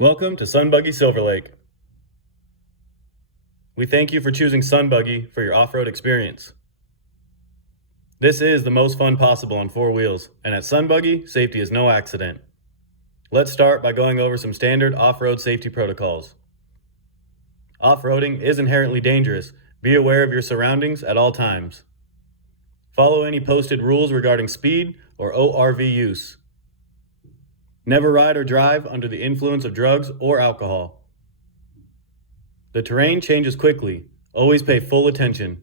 Welcome to SunBuggy Silver Lake. We thank you for choosing SunBuggy for your off-road experience. This is the most fun possible on four wheels, and at SunBuggy, safety is no accident. Let's start by going over some standard off-road safety protocols. Off-roading is inherently dangerous. Be aware of your surroundings at all times. Follow any posted rules regarding speed or ORV use. Never ride or drive under the influence of drugs or alcohol. The terrain changes quickly. Always pay full attention.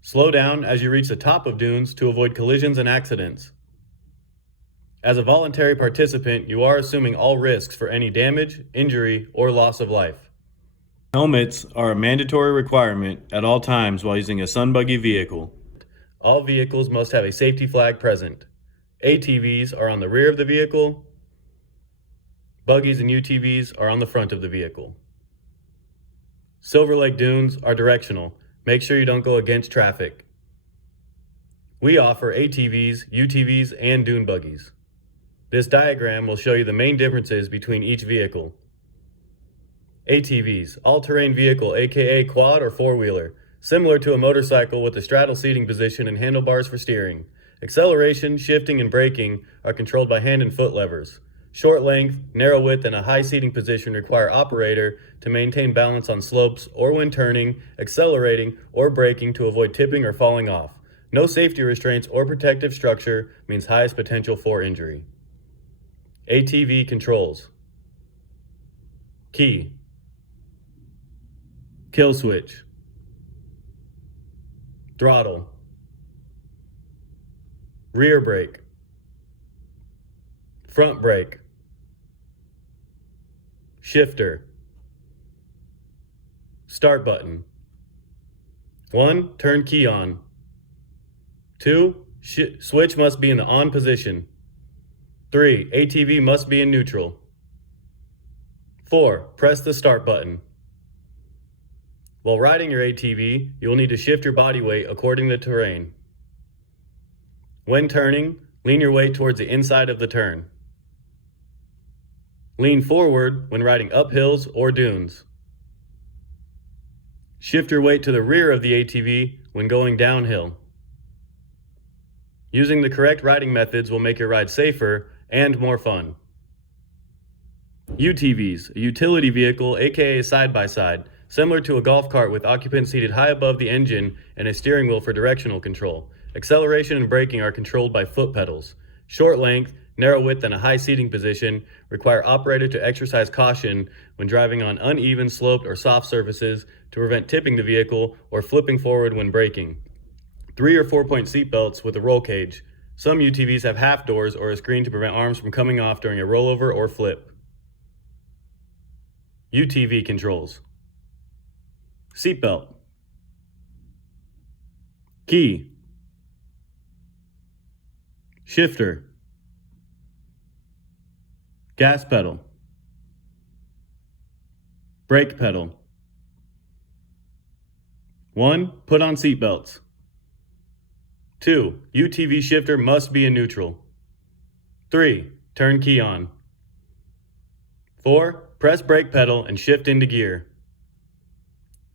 Slow down as you reach the top of dunes to avoid collisions and accidents. As a voluntary participant, you are assuming all risks for any damage, injury, or loss of life. Helmets are a mandatory requirement at all times while using a SunBuggy vehicle. All vehicles must have a safety flag present. ATVs are on the rear of the vehicle. Buggies and UTVs are on the front of the vehicle. Silver Lake dunes are directional. Make sure you don't go against traffic. We offer ATVs, UTVs, and dune buggies. This diagram will show you the main differences between each vehicle. ATVs, all-terrain vehicle, aka quad or four-wheeler, similar to a motorcycle with a straddle seating position and handlebars for steering. Acceleration, shifting, and braking are controlled by hand and foot levers. Short length, narrow width, and a high seating position require operator to maintain balance on slopes or when turning, accelerating, or braking to avoid tipping or falling off. No safety restraints or protective structure means highest potential for injury. ATV controls. Key. Kill switch. Throttle. Rear brake. Front brake. Shifter. Start button. 1. Turn key on. 2. Switch must be in the on position. 3. ATV must be in neutral. 4. Press the start button. While riding your ATV, you will need to shift your body weight according to the terrain. When turning, lean your weight towards the inside of the turn. Lean forward when riding up hills or dunes. Shift your weight to the rear of the ATV when going downhill. Using the correct riding methods will make your ride safer and more fun. UTVs, a utility vehicle, aka side-by-side, similar to a golf cart with occupants seated high above the engine and a steering wheel for directional control. Acceleration and braking are controlled by foot pedals. Short length, narrow width, and a high seating position require operator to exercise caution when driving on uneven, sloped, or soft surfaces to prevent tipping the vehicle or flipping forward when braking. 3 or 4-point seatbelts with a roll cage. Some UTVs have half doors or a screen to prevent arms from coming off during a rollover or flip. UTV controls. Seatbelt. Key. Shifter. Gas pedal. Brake pedal. 1. Put on seatbelts. 2. UTV shifter must be in neutral. 3. Turn key on. 4. Press brake pedal and shift into gear.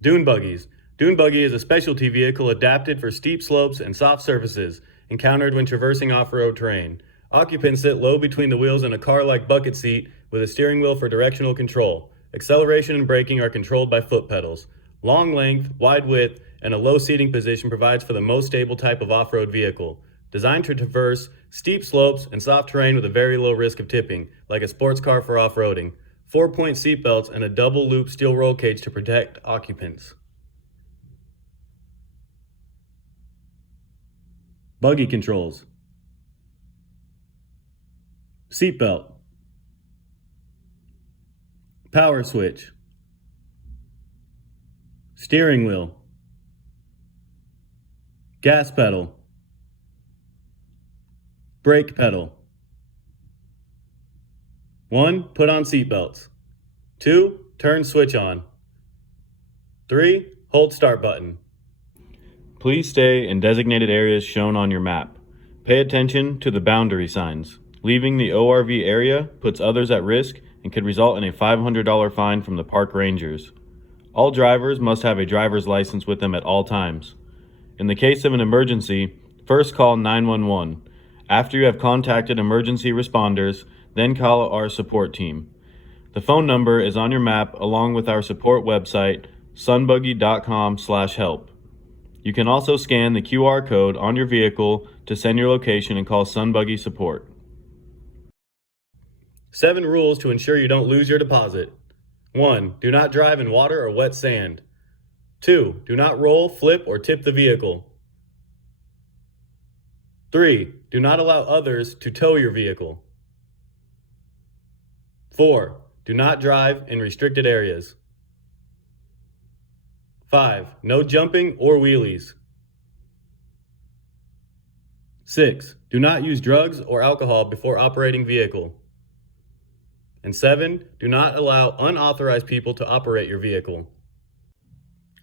Dune buggies. Dune buggy is a specialty vehicle adapted for steep slopes and soft surfaces encountered when traversing off-road terrain. Occupants sit low between the wheels in a car-like bucket seat with a steering wheel for directional control. Acceleration and braking are controlled by foot pedals. Long length, wide width, and a low seating position provides for the most stable type of off-road vehicle. Designed to traverse steep slopes and soft terrain with a very low risk of tipping, like a sports car for off-roading. 4-point seatbelts and a double-loop steel roll cage to protect occupants. Buggy controls. Seatbelt. Power switch. Steering wheel. Gas pedal. Brake pedal. 1. Put on seatbelts. 2. Turn switch on. 3. Hold start button. Please stay in designated areas shown on your map. Pay attention to the boundary signs. Leaving the ORV area puts others at risk and could result in a $500 fine from the park rangers. All drivers must have a driver's license with them at all times. In the case of an emergency, first call 911. After you have contacted emergency responders, then call our support team. The phone number is on your map along with our support website, sunbuggy.com/help. You can also scan the QR code on your vehicle to send your location and call SunBuggy support. 7 rules to ensure you don't lose your deposit. 1. Do not drive in water or wet sand. 2. Do not roll, flip, or tip the vehicle. 3. Do not allow others to tow your vehicle. 4. Do not drive in restricted areas. 5. No jumping or wheelies. 6. Do not use drugs or alcohol before operating vehicle. And 7. Do not allow unauthorized people to operate your vehicle.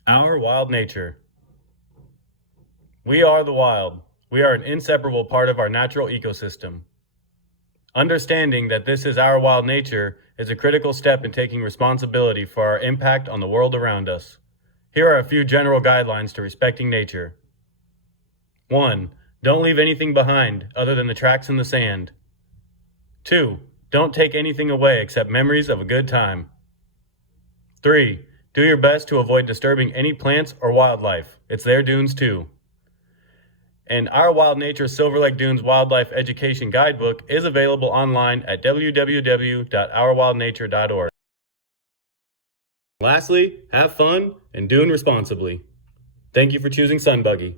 Our wild nature. We are the wild. We are an inseparable part of our natural ecosystem. Understanding that this is our wild nature is a critical step in taking responsibility for our impact on the world around us. Here are a few general guidelines to respecting nature. 1. Don't leave anything behind other than the tracks in the sand. 2. Don't take anything away except memories of a good time. 3. Do your best to avoid disturbing any plants or wildlife. It's their dunes too. And our Wild Nature Silver Lake Dunes Wildlife Education Guidebook is available online at www.ourwildnature.org. Lastly, have fun and dune responsibly. Thank you for choosing SunBuggy.